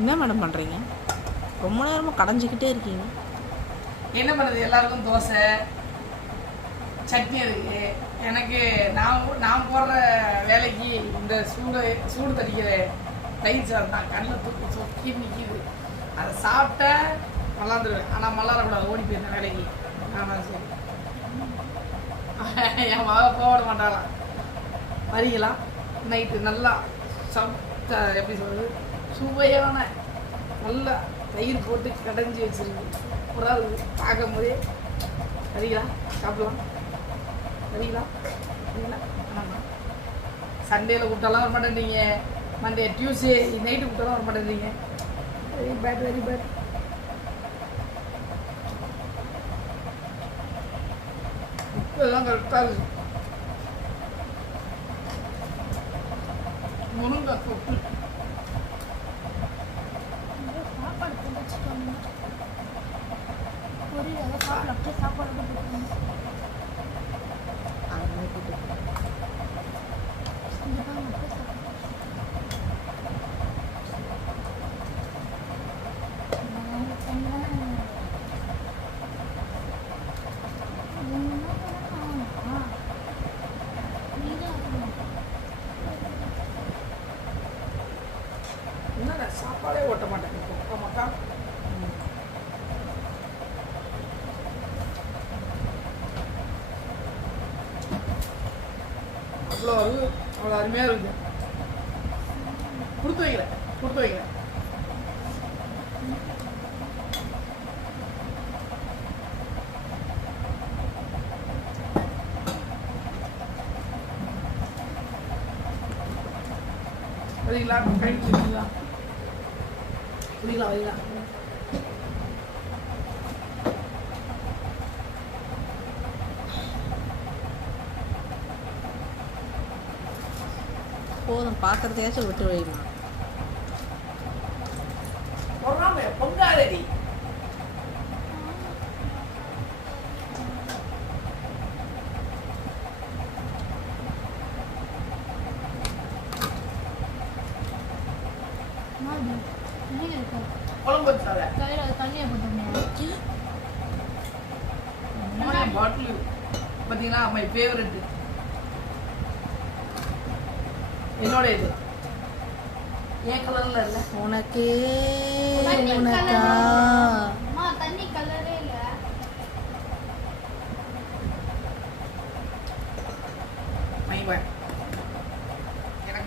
என்ன மேடம் பண்ணுறீங்க? ரொம்ப நேரமாக கடைஞ்சிக்கிட்டே இருக்கீங்க. என்ன பண்ணுறது, எல்லாருக்கும் தோசை சட்னி இருக்கு. எனக்கு நான் போடுற வேலைக்கு இந்த சூடு தடிக்கிற தயிர் சாதம் தான் கண்ணில் தூக்கி சொக்கி நிற்கிது. அதை சாப்பிட்டா மல்லாந்துருவேன். ஆனால் மல்லாரக்கூடாது, ஓடி போயிருந்தேன் வேலைக்கு. ஆமாம் சரி. என் மக போட மாட்டாளாம். வரீங்களா? நைட்டு நல்லா எப்படி சொல்றது, சுவையான நல்லா தயிர் போட்டு கடைஞ்சி வச்சிருக்கு. ஒரு ஆள் பார்க்கும் போதே வரீங்களா, சாப்பிடலாம், வரீங்களா வரீங்களா? ஆமாம். சண்டேல கூப்பிட்டாலாம் வர மாட்டேன்றீங்க, மண்டே டியூஸ்டே நைட்டு கூப்பிட்டாலாம் வர மாட்டேன்றீங்க. Very bad, very bad. இப்பெல்லாம் கரெக்டாக இருக்கு. முருங்கை தொட்டு என்ன சாப்பாடே ஓட்ட மாட்டேங்க மக்கா. அவ்வளோ அருமையாக இருக்குது. கொடுத்து வைக்கிறேன். வரீங்களா? கழிச்சு வரீங்களா? போதும், பாத்திரத்தையாச்சும் விட்டு வைமா. பொங்காதடி. குழம்பு வச்சால பாட்டில் பார்த்தீங்கன்னா மை ஃபேவரட். என்னோட இது ஏன் கலர்ல இல்லை, உனக்கா